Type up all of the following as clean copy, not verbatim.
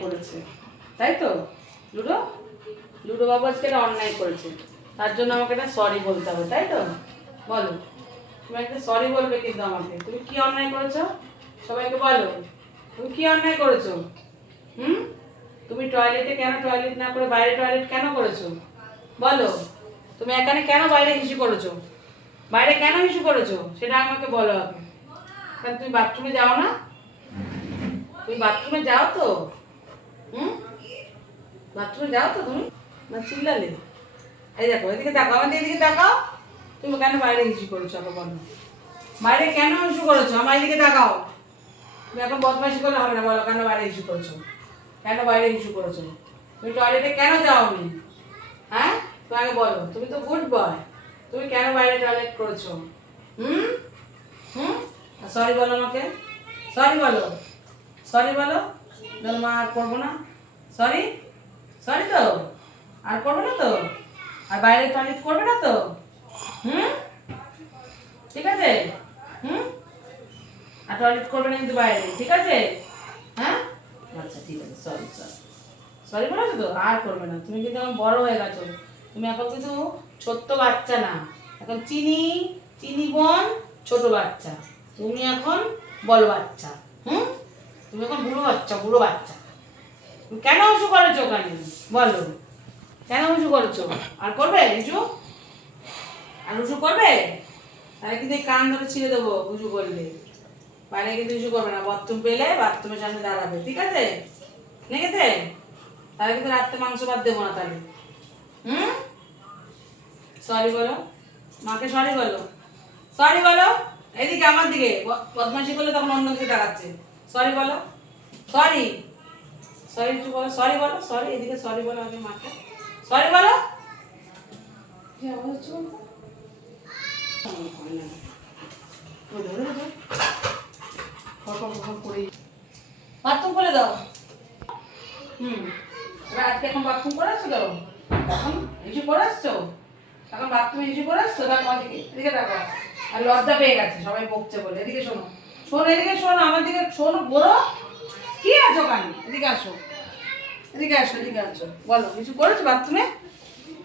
করেছে, তাই তো? লুডো লুডো বাবু আজকে একটা অন্যায় করেছে, তার জন্য আমাকে একটা সরি বলতে হবে, তাই তো? বলো, তুমি একটা সরি বলবে কিন্তু আমাকে। তুমি কি অন্যায় করেছো সবাইকে বলো। তুমি কি অন্যায় করেছো? হুম? তুমি টয়লেটে কেন টয়লেট না করে বাইরে টয়লেট কেন করেছো বলো। তুমি এখানে কেন বাইরে হিসু করেছো? বাইরে কেন হিসু করেছো সেটা আমাকে বলো আগে। কারণ তুমি বাথরুমে যাও না? তুমি বাথরুমে যাও তো? হুম? বাথরুমে যাও তো তুমি? না চিল্লালে? এই দেখো, এদিকে তাকাও, আমাদের এদিকে তাকাও। তুমি কেন বাইরে হিসু করেছো আগে বলো। বাইরে কেন হিসু করেছো? আমার এদিকে তাকাও। তুমি এখন বদমাইশি করলে হবে না, বলো কেন বাইরে হিসু করেছো? কেন বাইরে হিসু করেছো? তুমি টয়লেটে কেন যাওনি? হ্যাঁ, তুমি আগে বলো। তুমি তো গুড বয়, তুমি কেন বাইরে টয়লেট করেছো? হুম? হুম? সরি বলো আমাকে, সরি বলো, সরি বলো। বলো মা আর করবো না। সরি, সরি তো? আর করবে না তো? আর বাইরে টয়লেট করবে না তো? হুম? ঠিক আছে? হুম? আর টয়লেট করবে না কিন্তু বাইরে, ঠিক আছে? হ্যাঁ, আচ্ছা ঠিক আছে, সরি সরি, সরি বলেছো তো? আর করবে না। তুমি কিন্তু এখন বড় হয়ে গেছো, তুমি এখন কিন্তু ছোট্ট বাচ্চা না। এখন চিনি, চিনি বোন ছোট বাচ্চা, তুমি এখন বড় বাচ্চা। হুম? তুমি এখন বুড়ো বাচ্চা, বুড়ো বাচ্চা। তুমি কেন উঁচু করেছো ওখানে বলো? কেন উঁচু করেছো? আর করবে উঁচু? আর উঁচু করবে? তাহলে কিন্তু এই কান ধরে ছিঁড়ে দেবো উঁচু করলে। বাইরে কিন্তু উঁচু করবে না, বাথরুম পেলে বাথরুমের সামনে দাঁড়াবে, ঠিক আছে? ঠিক আছে? তাহলে কিন্তু রাত্রে মাংস ভাত দেবো না তাহলে। হুম? সরি বলো, মাকে সরি বলো, সরি বলো। এদিকে আমার দিকে বদমাইশি করলে তখন অন্য দিকে তাকাচ্ছে। সরি বলো, সরি, সরি একটু বলো, সরি বলো, সরি। এদিকে সরি বলো আগে মাকে, সরি বলো। কি আওয়াজ হচ্ছে বলতো? হয় না, ওই ধরে ধরে কখন কখন করি। বাথরুম করে দাও। হুম, এবার আজকে এখন বাথরুম করে আসছো তো? এখন হিসু করে আসছো? এখন বাথরুমে হিসু করে আসছো? দেখো ওদিকে, এদিকে দেখো। আর লজ্জা পেয়ে গেছে সবাই বকছে বলে। এদিকে শোনো, শোনো, এদিকে শোনো, আমার দিকে শোনো, বলো। কি আছো কানে? এদিকে আসো, এদিকে আসো, এদিকে আসো, বলো কিছু করেছো বাথরুমে?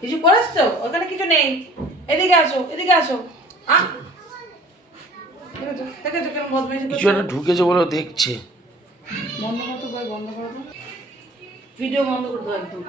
কিছু করেছো? ওখানে কিছু নেই। এদিকে আসো, এদিকে আসো। আ দেখেছো, দেখেছো কেমন বদমাইশি কিছু করছো? একটা ঢুকেছে বলে দেখছে। বন্ধ করো তো ভাই, বন্ধ করো তো, ভিডিও বন্ধ করে দাও একদম।